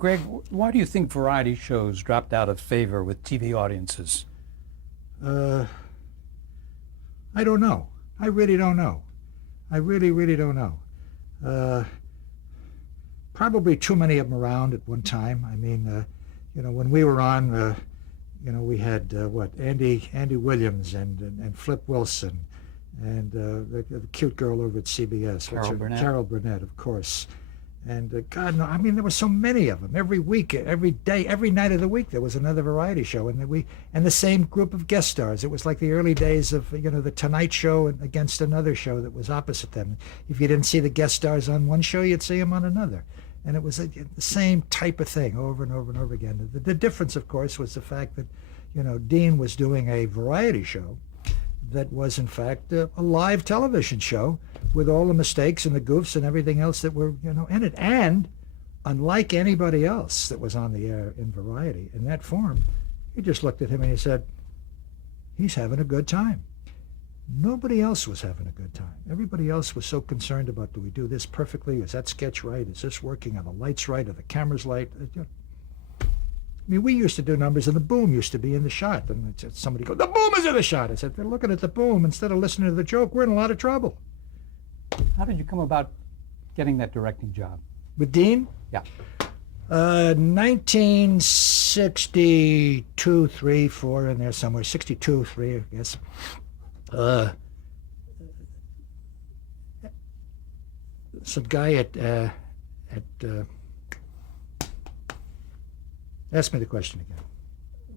Greg, why do you think variety shows dropped out of favor with TV audiences? I don't know. I really don't know. I really, really don't know. Probably too many of them around at one time. I mean, when we were on, we had Andy Williams and Flip Wilson, and the cute girl over at CBS, Carol Burnett, of course. And God, no, I mean, there were so many of them. Every week, every day, every night of the week, there was another variety show, and the same group of guest stars. It was like the early days of the Tonight Show against another show that was opposite them. If you didn't see the guest stars on one show, you'd see them on another, and it was the same type of thing over and over and over again. The difference, of course, was the fact that Dean was doing a variety show that was, in fact, a live television show with all the mistakes and the goofs and everything else that were, in it. And unlike anybody else that was on the air in Variety in that form, you just looked at him and you said, he's having a good time. Nobody else was having a good time. Everybody else was so concerned about, do we do this perfectly? Is that sketch right? Is this working? Are the lights right? Are the cameras right? I mean, we used to do numbers, and the boom used to be in the shot. And somebody go, the boom is in the shot. I said, they're looking at the boom instead of listening to the joke. We're in a lot of trouble. How did you come about getting that directing job? With Dean? Yeah. 1962, 3, 4 in there somewhere. 62, 3, I guess. Some guy at ask me the question again.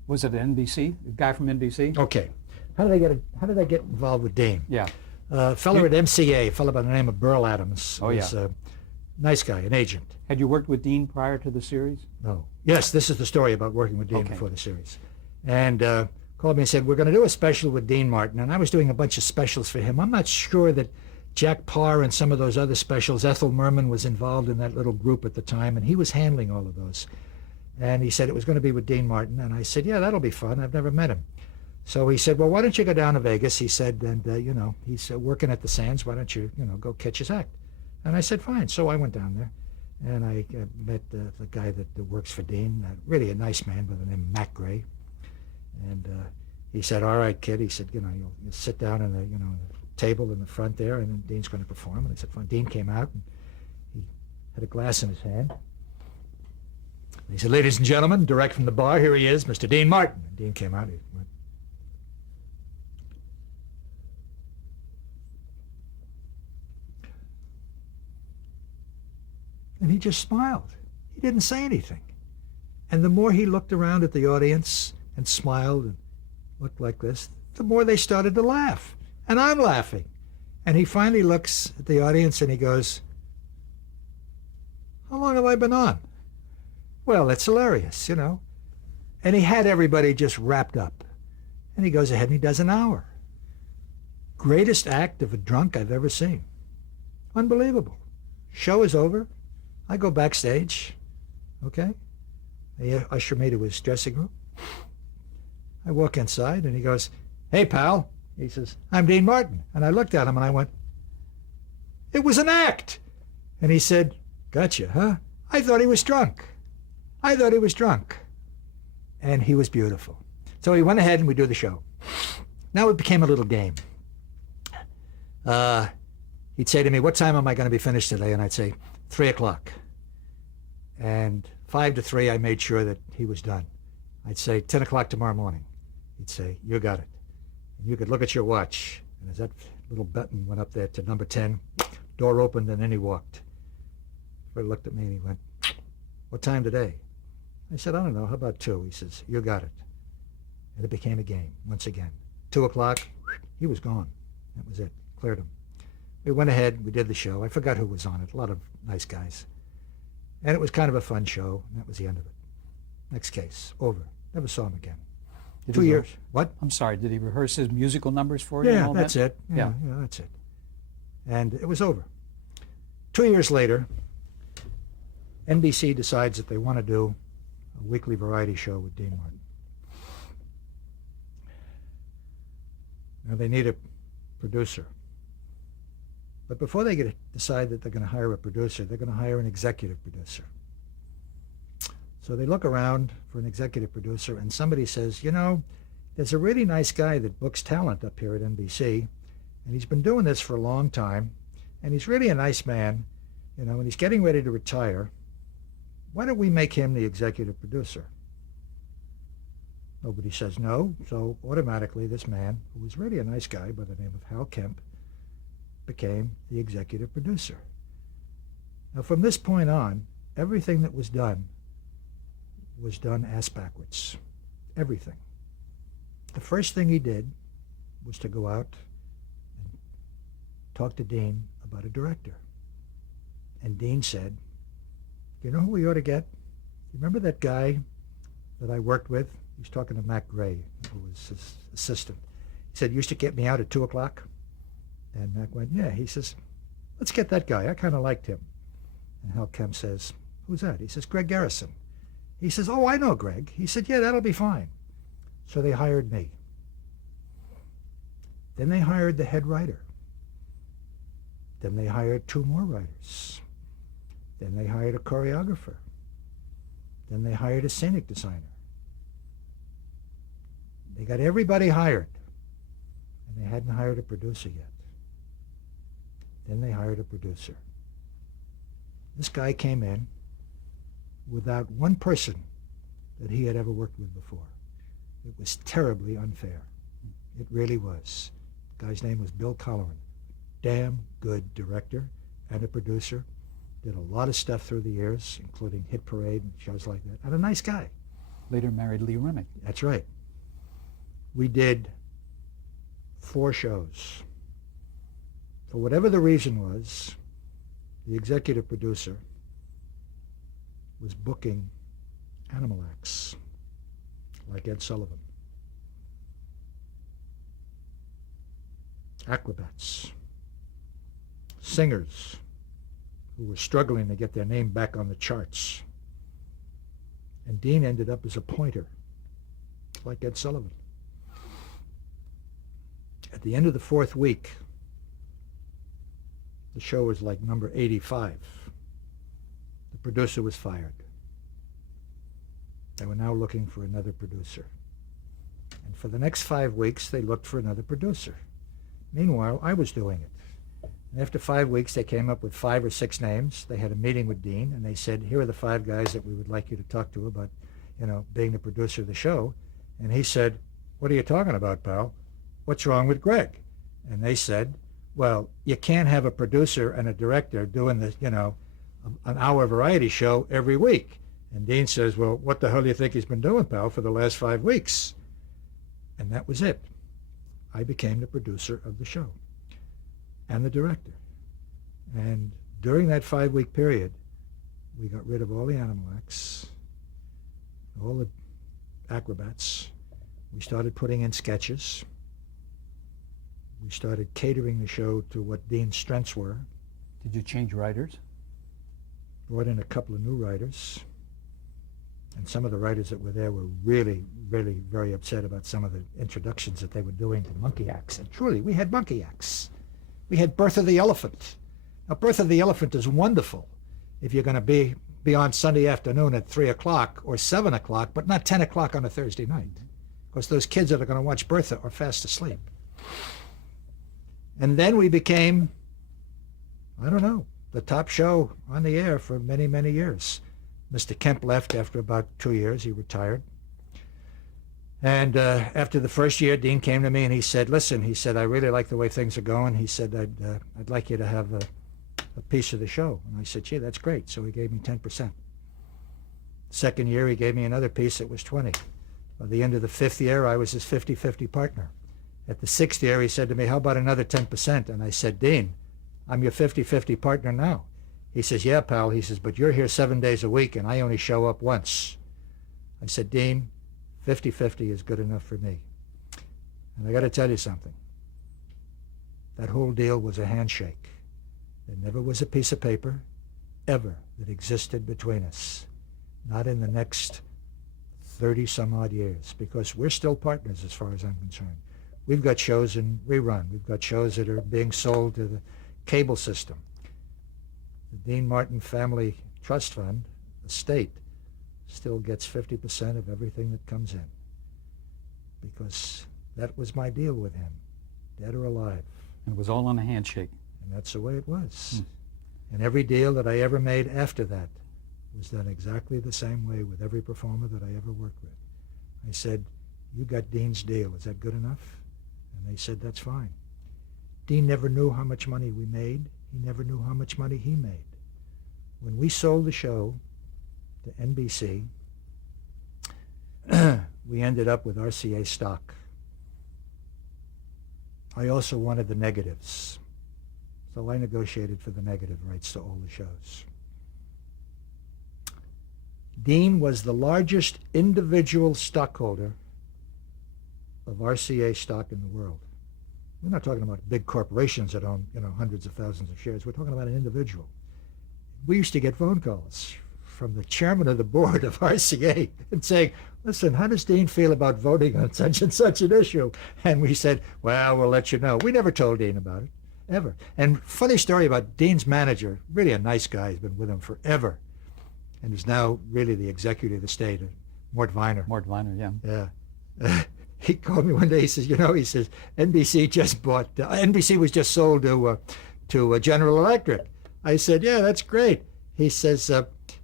Was it NBC? The guy from NBC? Okay. How did I get involved with Dean? Yeah. Fellow at MCA, a fellow by the name of Burl Adams. Oh, was, yeah. Nice guy, an agent. Had you worked with Dean prior to the series? No. Yes, this is the story about working with Dean Okay. before the series. And called me and said, we're going to do a special with Dean Martin. And I was doing a bunch of specials for him. I'm not sure that Jack Parr and some of those other specials, Ethel Merman was involved in that little group at the time, and he was handling all of those. And he said it was going to be with Dean Martin. And I said, yeah, that'll be fun. I've never met him. So he said, well, why don't you go down to Vegas? He said, and, he's working at the Sands. Why don't you, go catch his act? And I said, fine. So I went down there, and I met the guy that works for Dean, really a nice man by the name of Matt Gray. And he said, all right, kid. He said, you'll sit down on the table in the front there, and then Dean's going to perform. And I said, fine. Dean came out, and he had a glass in his hand. And he said, ladies and gentlemen, direct from the bar, here he is, Mr. Dean Martin. And Dean came out. He went, and he just smiled. He didn't say anything. And the more he looked around at the audience and smiled and looked like this, the more they started to laugh. And I'm laughing. And he finally looks at the audience and he goes, how long have I been on? Well, it's hilarious, And he had everybody just wrapped up. And he goes ahead and he does an hour. Greatest act of a drunk I've ever seen. Unbelievable. Show is over. I go backstage, okay? They usher me to his dressing room. I walk inside, and he goes, hey, pal. He says, I'm Dean Martin. And I looked at him, and I went, it was an act. And he said, gotcha, huh? I thought he was drunk. And he was beautiful. So he went ahead, and we do the show. Now it became a little game. He'd say to me, what time am I going to be finished today? And I'd say, 3 o'clock. And 5 to 3, I made sure that he was done. I'd say, 10 o'clock tomorrow morning. He'd say, you got it. And you could look at your watch. And as that little button went up there to number 10, door opened, and then he walked. He looked at me, and he went, what time today? I said, I don't know. How about 2? He says, you got it. And it became a game once again. 2 o'clock, he was gone. That was it. Cleared him. We went ahead, we did the show. I forgot who was on it. A lot of nice guys. And it was kind of a fun show, and that was the end of it. Next case, over. Never saw him again. 2 years. What? I'm sorry, did he rehearse his musical numbers for you? Yeah, and all that's that? it. Yeah, that's it. And it was over. 2 years later, NBC decides that they want to do a weekly variety show with Dean Martin. Now they need a producer. But before they decide that they're going to hire a producer, they're going to hire an executive producer. So they look around for an executive producer, and somebody says, there's a really nice guy that books talent up here at NBC, and he's been doing this for a long time, and he's really a nice man, and he's getting ready to retire. Why don't we make him the executive producer? Nobody says no, so automatically this man, who was really a nice guy by the name of Hal Kemp, became the executive producer. Now from this point on, everything that was done ass backwards. Everything. The first thing he did was to go out and talk to Dean about a director. And Dean said, you know who we ought to get? You remember that guy that I worked with? He was talking to Mac Gray, who was his assistant. He said, used to get me out at 2 o'clock. And Mac went, yeah. He says, let's get that guy. I kind of liked him. And Hal Kemp says, who's that? He says, Greg Garrison. He says, oh, I know Greg. He said, yeah, that'll be fine. So they hired me. Then they hired the head writer. Then they hired 2 more writers. Then they hired a choreographer. Then they hired a scenic designer. They got everybody hired. And they hadn't hired a producer yet. Then they hired a producer. This guy came in without one person that he had ever worked with before. It was terribly unfair. It really was. The guy's name was Bill Colleran. Damn good director and a producer. Did a lot of stuff through the years, including Hit Parade and shows like that. And a nice guy. Later married Lee Remick. That's right. We did 4 shows. For whatever the reason was, the executive producer was booking animal acts like Ed Sullivan, acrobats, singers who were struggling to get their name back on the charts. And Dean ended up as a pointer, like Ed Sullivan. At the end of the 4th week, the show was like number 85. The producer was fired. They were now looking for another producer. And for the next 5 weeks, they looked for another producer. Meanwhile, I was doing it. And after 5 weeks, they came up with 5 or 6 names. They had a meeting with Dean, and they said, here are the 5 guys that we would like you to talk to about, being the producer of the show. And he said, what are you talking about, pal? What's wrong with Greg? And they said, well, you can't have a producer and a director doing the, an hour variety show every week. And Dean says, well, what the hell do you think he's been doing, pal, for the last 5 weeks? And that was it. I became the producer of the show and the director. And during that 5-week period, we got rid of all the animal acts, all the acrobats. We started putting in sketches. We started catering the show to what Dean's strengths were. Did you change writers? Brought in a couple of new writers. And some of the writers that were there were really, really very upset about some of the introductions that they were doing to monkey acts. And truly, we had monkey acts. We had Birth of the Elephant. Now, Birth of the Elephant is wonderful if you're going to be on Sunday afternoon at 3 o'clock or 7 o'clock, but not 10 o'clock on a Thursday night. Because those kids that are going to watch Bertha are fast asleep. And then we became, the top show on the air for many, many years. Mr. Kemp left after about 2 years. He retired. And after the first year, Dean came to me and he said, listen, he said, I really like the way things are going. He said, I'd like you to have a piece of the show. And I said, gee, that's great. So he gave me 10%. Second year, he gave me another piece that was 20. By the end of the 5th year, I was his 50-50 partner. At the 6th year, he said to me, how about another 10%? And I said, Dean, I'm your 50-50 partner now. He says, yeah, pal. He says, but you're here 7 days a week, and I only show up once. I said, Dean, 50-50 is good enough for me. And I got to tell you something. That whole deal was a handshake. There never was a piece of paper, ever, that existed between us. Not in the next 30-some-odd years, because we're still partners as far as I'm concerned. We've got shows in rerun. We've got shows that are being sold to the cable system. The Dean Martin Family Trust Fund, estate, still gets 50% of everything that comes in. Because that was my deal with him, dead or alive. It was all on a handshake. And that's the way it was. And every deal that I ever made after that was done exactly the same way with every performer that I ever worked with. I said, you got Dean's deal. Is that good enough? And they said, that's fine. Dean never knew how much money we made. He never knew how much money he made. When we sold the show to NBC, we ended up with RCA stock. I also wanted the negatives, so I negotiated for the negative rights to all the shows. Dean was the largest individual stockholder of RCA stock in the world. We're not talking about big corporations that own, hundreds of thousands of shares. We're talking about an individual. We used to get phone calls from the chairman of the board of RCA and saying, listen, how does Dean feel about voting on such and such an issue? And we said, well, we'll let you know. We never told Dean about it, ever. And funny story about Dean's manager, really a nice guy. He's been with him forever and is now really the executive of the state, Mort Viner. Mort Viner, yeah. Yeah. He called me one day. He says, NBC just bought, NBC was just sold to General Electric. I said, yeah, that's great. He says,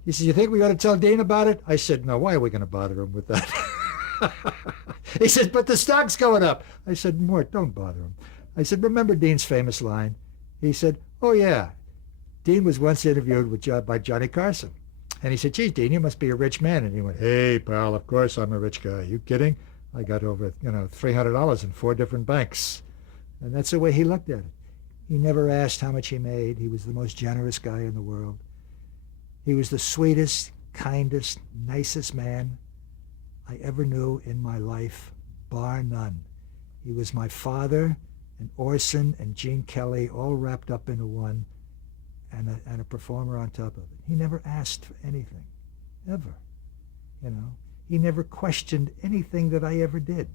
you think we ought to tell Dean about it? I said, no, why are we going to bother him with that? He says, but the stock's going up. I said, Mort, don't bother him. I said, remember Dean's famous line? He said, oh, yeah. Dean was once interviewed by Johnny Carson. And he said, geez, Dean, you must be a rich man. And he went, hey, pal, of course I'm a rich guy. Are you kidding? I got over, $300 in 4 different banks. And that's the way he looked at it. He never asked how much he made. He was the most generous guy in the world. He was the sweetest, kindest, nicest man I ever knew in my life, bar none. He was my father and Orson and Gene Kelly all wrapped up into one, and a performer on top of it. He never asked for anything, ever. He never questioned anything that I ever did.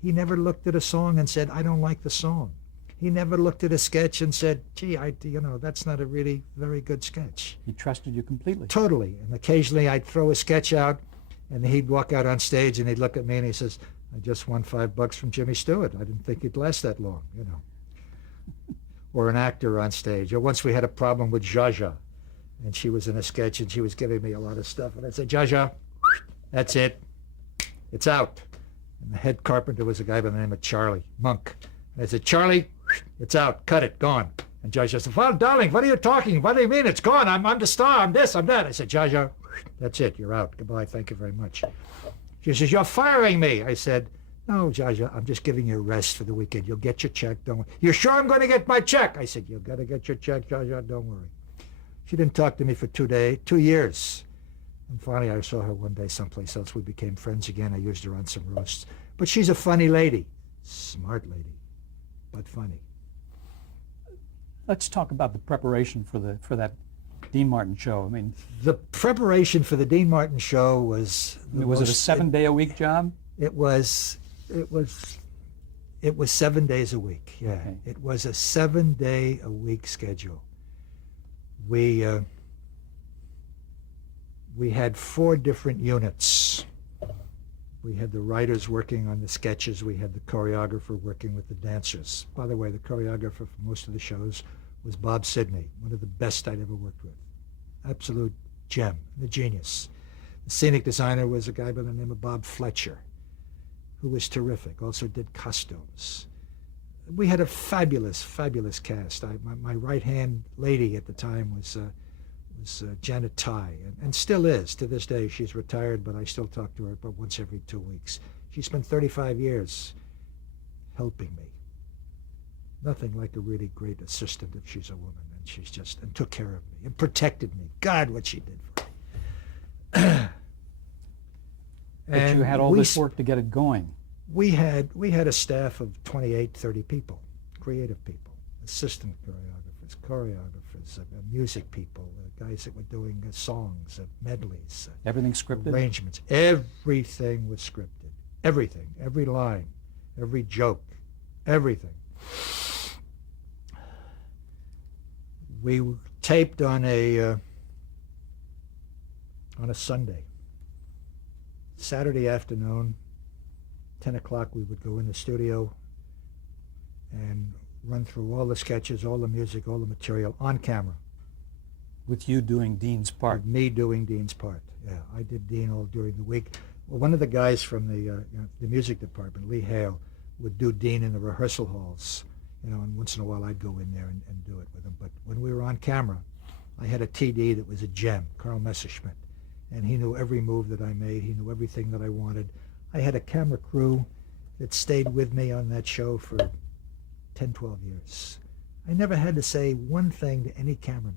He never looked at a song and said, I don't like the song. He never looked at a sketch and said, gee, that's not a really very good sketch. He trusted you completely. Totally. And occasionally I'd throw a sketch out, and he'd walk out on stage and he'd look at me and he says, I just won $5 from Jimmy Stewart. I didn't think he'd last that long, Or an actor on stage. Or once we had a problem with Jaja, and she was in a sketch and she was giving me a lot of stuff. And I'd say, Jaja, that's it. It's out. And the head carpenter was a guy by the name of Charlie Monk. And I said, Charlie, it's out. Cut it. Gone. And Jaja said, well, darling, what are you talking? What do you mean it's gone? I'm the star. I'm this. I'm that. I said, Jaja, that's it. You're out. Goodbye. Thank you very much. She says, you're firing me. I said, no, Jaja, I'm just giving you a rest for the weekend. You'll get your check. Don't worry. You're sure I'm going to get my check? I said, you've got to get your check, Jaja. Don't worry. She didn't talk to me for 2 years. And finally, I saw her one day someplace else. We became friends again. I used her on some roasts. But she's a funny lady. Smart lady, but funny. Let's talk about the preparation for that Dean Martin show. I mean, the preparation for the Dean Martin show was... Was it a 7-day-a-week job? It was 7 days a week, yeah. Okay. It was a 7-day-a-week schedule. We had 4 different units. We had the writers working on the sketches. We had the choreographer working with the dancers. By the way, the choreographer for most of the shows was Bob Sidney, one of the best I'd ever worked with. Absolute gem, the genius. The scenic designer was a guy by the name of Bob Fletcher, who was terrific, also did costumes. We had a fabulous, fabulous cast. My right-hand lady at the time was Janet Ty, and still is to this day. She's retired, but I still talk to her about once every 2 weeks. She spent 35 years helping me. Nothing like a really great assistant if she's a woman, and took care of me and protected me. God, what she did for me. But you had all this work to get it going. We had a staff of 28, 30 people, creative people, assistant choreographers, music people, guys that were doing songs, medleys, everything scripted, arrangements. Everything was scripted. Everything, every line, every joke, everything. We taped on a Sunday. Saturday afternoon, 10 o'clock, we would go in the studio and run through all the sketches, all the music, all the material on camera. With you doing Dean's part. With me doing Dean's part. Yeah, I did Dean all during the week. Well, one of the guys from the music department, Lee Hale, would do Dean in the rehearsal halls, and once in a while I'd go in there and do it with him. But when we were on camera, I had a TD that was a gem, Carl Messerschmidt, and he knew every move that I made. He knew everything that I wanted. I had a camera crew that stayed with me on that show for 10, 12 years. I never had to say one thing to any cameraman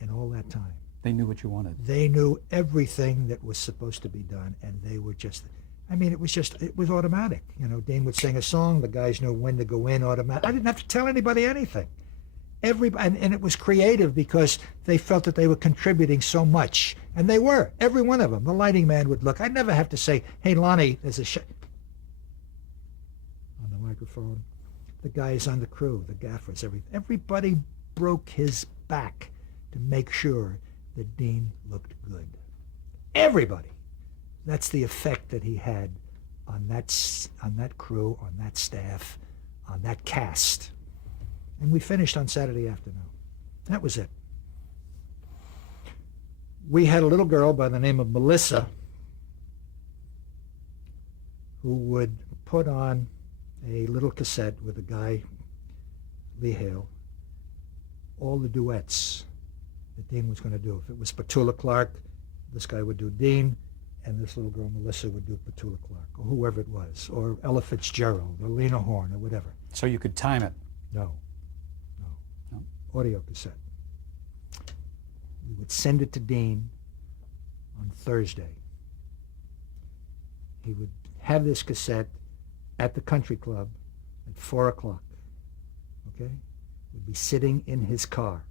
in all that time. They knew what you wanted. They knew everything that was supposed to be done, and they were just, it was automatic. Dean would sing a song, the guys knew when to go in automatic. I didn't have to tell anybody anything. And it was creative because they felt that they were contributing so much. And they were, every one of them. The lighting man would look. I'd never have to say, hey, Lonnie, there's a shot. On the microphone. The guys on the crew, the gaffers, everybody broke his back to make sure that Dean looked good. Everybody. That's the effect that he had on that crew, on that staff, on that cast. And we finished on Saturday afternoon. That was it. We had a little girl by the name of Melissa who would put on a little cassette with a guy, Lee Hale, all the duets that Dean was going to do. If it was Petula Clark, this guy would do Dean, and this little girl, Melissa, would do Petula Clark, or whoever it was, or Ella Fitzgerald, or Lena Horne, or whatever. So you could time it? No. Audio cassette. We would send it to Dean on Thursday. He would have this cassette at the country club at 4 o'clock. Okay? We'd be sitting in his car,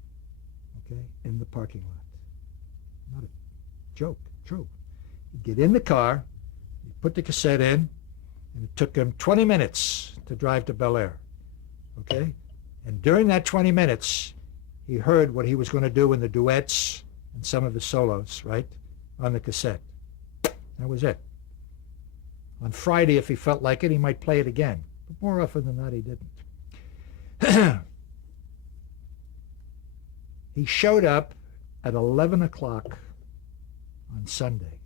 okay, in the parking lot. Not a joke, true. He'd get in the car, he'd put the cassette in, and it took him 20 minutes to drive to Bel Air. Okay? And during that 20 minutes, he heard what he was going to do in the duets and some of the solos, right, on the cassette. That was it. On Friday, if he felt like it, he might play it again. But more often than not, he didn't. He showed up at 11 o'clock on Sunday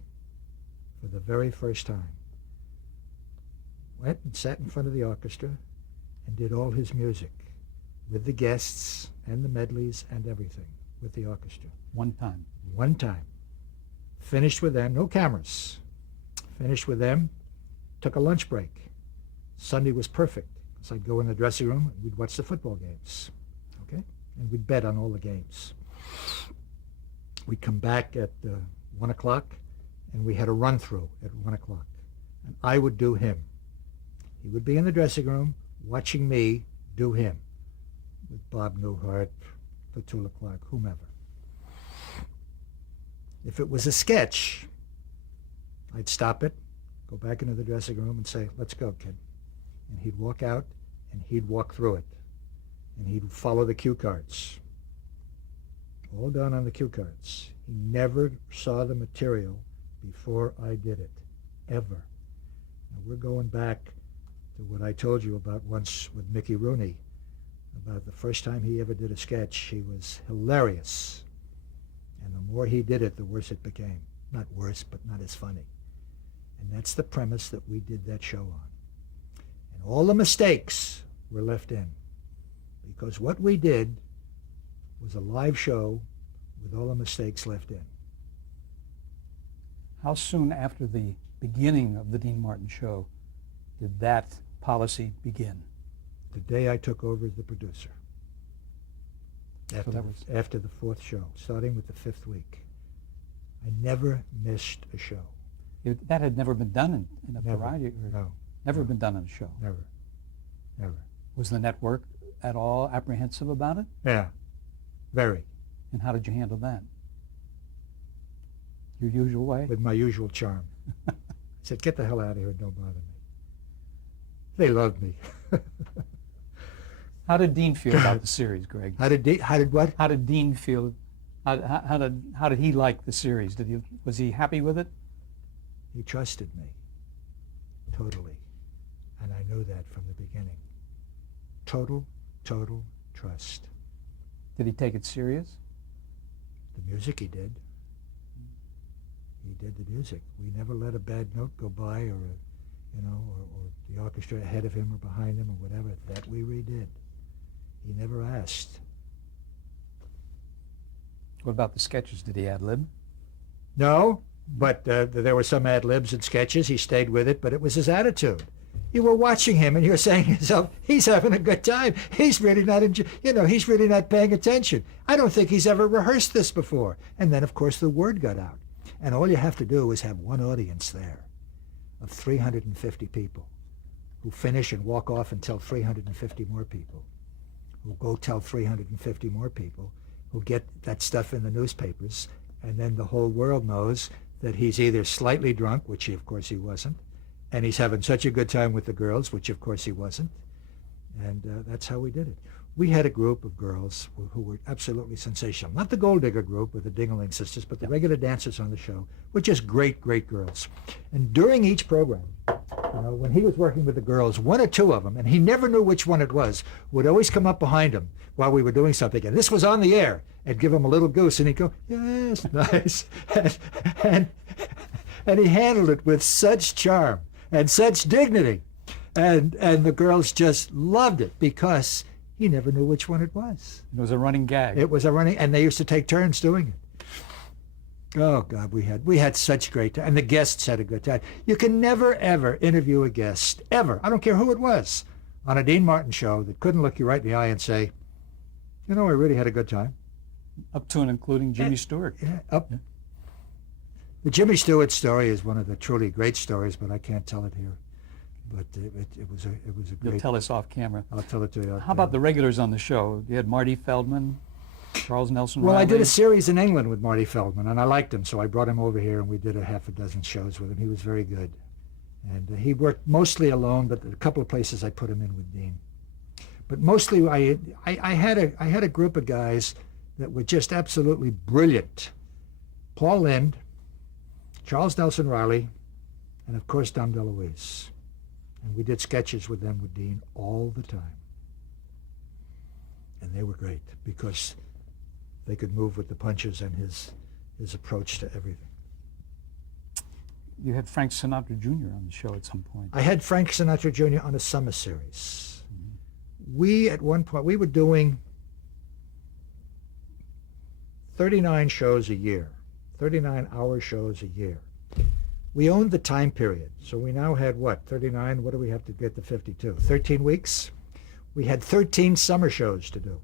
for the very first time. Went and sat in front of the orchestra and did all his music with the guests and the medleys and everything with the orchestra. One time. One time. Finished with them, no cameras. Finished with them, took a lunch break. Sunday was perfect, because I'd go in the dressing room and we'd watch the football games, okay? And we'd bet on all the games. We'd come back at 1 o'clock, and we had a run-through at 1 o'clock. And I would do him. He would be in the dressing room watching me do him with Bob Newhart, Petula Clark, whomever. If it was a sketch, I'd stop it, go back into the dressing room and say, let's go, kid. And he'd walk out, and he'd walk through it. And he'd follow the cue cards. All done on the cue cards. He never saw the material before I did it, ever. Now we're going back to what I told you about once with Mickey Rooney, about the first time he ever did a sketch. He was hilarious. And the more he did it, the worse it became. Not worse, but not as funny. And that's the premise that we did that show on. And all the mistakes were left in. Because what we did was a live show with all the mistakes left in. How soon after the beginning of the Dean Martin show did that policy begin? The day I took over as the producer. So After the fourth show, starting with the fifth week. I never missed a show. That had never been done in a Never. variety? No. Never No. been done in a show? Never. Never. Was the network at all apprehensive about it? Yeah. Very. And how did you handle that? Your usual way? With my usual charm. I said, get the hell out of here and don't bother me. They loved me. How did Dean feel about the series, Greg? How did what? How did Dean feel? How did he like the series? Was he happy with it? He trusted me, totally. And I knew that from the beginning. Total trust. Did he take it serious? The music he did. He did the music. We never let a bad note go by, or the orchestra ahead of him or behind him or whatever. That we redid. He never asked. What about the sketches? Did he ad-lib? No, but there were some ad-libs and sketches. He stayed with it, but it was his attitude. You were watching him and you're saying to yourself, he's having a good time. He's really not, he's really not paying attention. I don't think he's ever rehearsed this before. And then, of course, the word got out. And all you have to do is have one audience there of 350 people who finish and walk off and tell 350 more people, who go tell 350 more people, who get that stuff in the newspapers, and then the whole world knows that he's either slightly drunk, which of course he wasn't, and he's having such a good time with the girls, which of course he wasn't. And that's how we did it. We had a group of girls who were absolutely sensational. Not the Gold Digger group with the Dingaling sisters, but the regular dancers on the show were just great, great girls. And during each program, when he was working with the girls, one or two of them, and he never knew which one it was, would always come up behind him while we were doing something. And this was on the air, and give him a little goose, and he'd go, yes, nice. and he handled it with such charm and such dignity. And the girls just loved it because he never knew which one it was. It was a running gag. It was a running, and they used to take turns doing it. Oh God, we had such great time, and the guests had a good time. You can never ever interview a guest ever, I don't care who it was, on a Dean Martin show that couldn't look you right in the eye and say, I really had a good time. Up to and including Jimmy Stewart. Yeah. The Jimmy Stewart story is one of the truly great stories, but I can't tell it here. But it was a great. You'll tell us off camera. I'll tell it to you. How about the regulars on the show? You had Marty Feldman, Charles Nelson Well, Riley. I did a series in England with Marty Feldman, and I liked him, so I brought him over here, and we did a half a dozen shows with him. He was very good. And he worked mostly alone, but a couple of places I put him in with Dean. But mostly I had a group of guys that were just absolutely brilliant. Paul Lynde, Charles Nelson Riley, and of course Dom DeLuise. And we did sketches with them with Dean all the time. And they were great because they could move with the punches and his approach to everything. You had Frank Sinatra Jr. on the show at some point. I had Frank Sinatra Jr. on a summer series. We, at one point, we were doing 39 shows a year, 39-hour shows a year. We owned the time period, so we now had, 39? What do we have to get to 52? 13 weeks? We had 13 summer shows to do.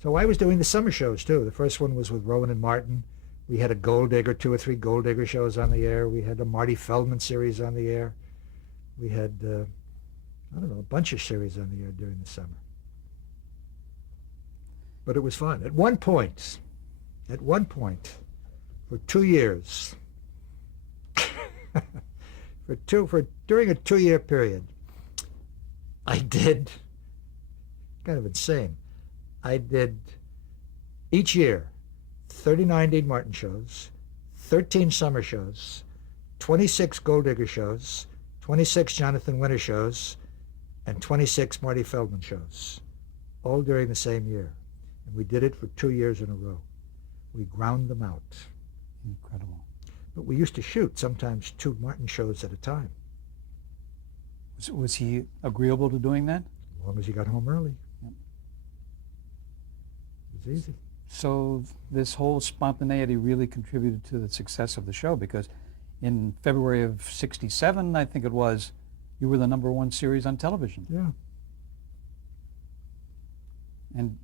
So I was doing the summer shows, too. The first one was with Rowan and Martin. We had a Gold Digger, 2 or 3 Gold Digger shows on the air. We had a Marty Feldman series on the air. We had, a bunch of series on the air during the summer. But it was fun. At one point, for 2 years, during a 2-year period, I did, kind of insane, I did each year 39 Dean Martin shows, 13 summer shows, 26 Gold Digger shows, 26 Jonathan Winter shows, and 26 Marty Feldman shows, all during the same year. And we did it for 2 years in a row. We ground them out. Incredible. But we used to shoot sometimes 2 Martin shows at a time. Was he agreeable to doing that? As long as he got home early. Yep. It was easy. So this whole spontaneity really contributed to the success of the show, because in February of '67, I think it was, you were the #1 series on television. Yeah. And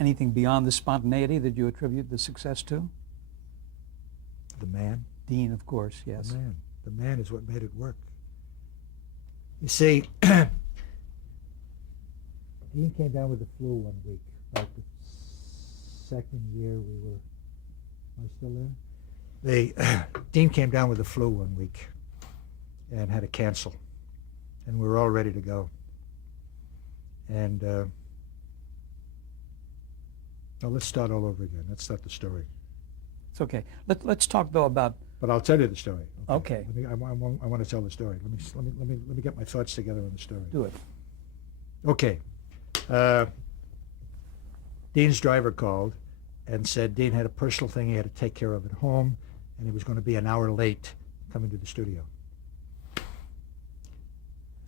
anything beyond the spontaneity that you attribute the success to? The man. Dean, of course, yes. The man. The man is what made it work. You see, Dean came down with the flu one week, like the second year we were, am I still there? Dean came down with the flu one week and had to cancel. And we were all ready to go. And, now let's start all over again. That's not the story. It's okay. Let's talk, though, about but I'll tell you the story. Okay. I want to tell the story. Let me get my thoughts together on the story. Do it. Okay. Dean's driver called and said Dean had a personal thing he had to take care of at home, and he was going to be an hour late coming to the studio.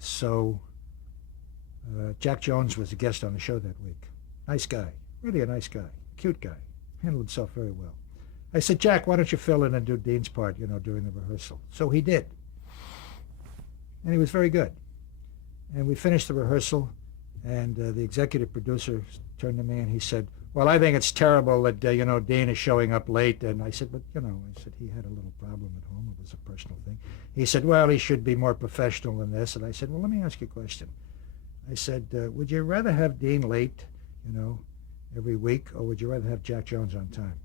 So Jack Jones was a guest on the show that week. Nice guy, really a nice guy, cute guy, handled himself very well. I said, Jack, why don't you fill in and do Dean's part, during the rehearsal? So he did. And he was very good. And we finished the rehearsal, and the executive producer turned to me and he said, well, I think it's terrible that, Dean is showing up late. And I said, but, I said, he had a little problem at home. It was a personal thing. He said, well, he should be more professional than this. And I said, well, let me ask you a question. I said, would you rather have Dean late, every week, or would you rather have Jack Jones on time?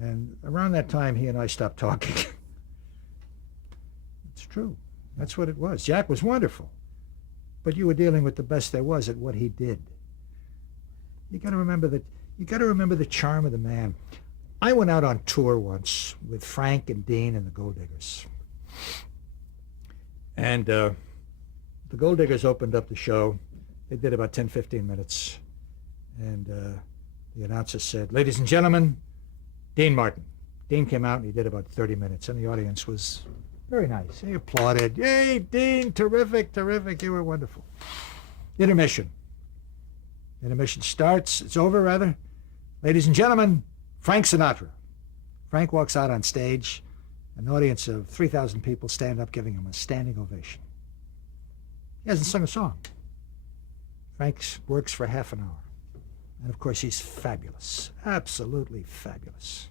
And around that time, he and I stopped talking. It's true. That's what it was. Jack was wonderful. But you were dealing with the best there was at what he did. You got to remember that. You got to remember the charm of the man. I went out on tour once with Frank and Dean and the Gold Diggers. And the Gold Diggers opened up the show. They did about 10, 15 minutes. And the announcer said, ladies and gentlemen, Dean Martin. Dean came out and he did about 30 minutes, and the audience was very nice. They applauded. Yay, Dean, terrific, terrific. You were wonderful. Intermission. Intermission starts. It's over, rather. Ladies and gentlemen, Frank Sinatra. Frank walks out on stage. An audience of 3,000 people stand up giving him a standing ovation. He hasn't sung a song. Frank works for half an hour. And of course, he's fabulous, absolutely fabulous.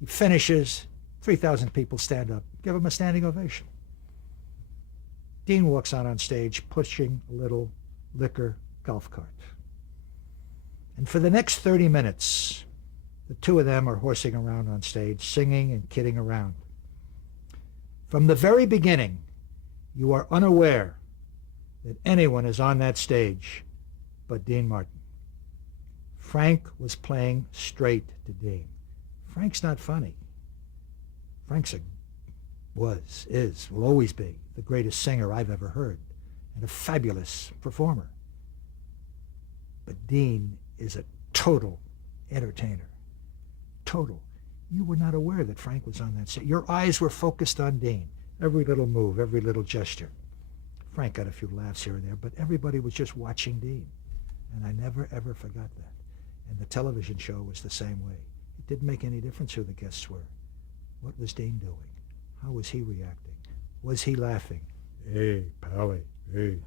He finishes, 3,000 people stand up, give him a standing ovation. Dean walks out on stage pushing a little liquor golf cart. And for the next 30 minutes, the two of them are horsing around on stage, singing and kidding around. From the very beginning, you are unaware that anyone is on that stage but Dean Martin. Frank was playing straight to Dean. Frank's not funny. Frank's will always be the greatest singer I've ever heard and a fabulous performer. But Dean is a total entertainer. Total. You were not aware that Frank was on that stage. Your eyes were focused on Dean. Every little move, every little gesture. Frank got a few laughs here and there, but everybody was just watching Dean. And I never, ever forgot that. And the television show was the same way. It didn't make any difference who the guests were. What was Dean doing? How was he reacting? Was he laughing? Hey, Pally, hey.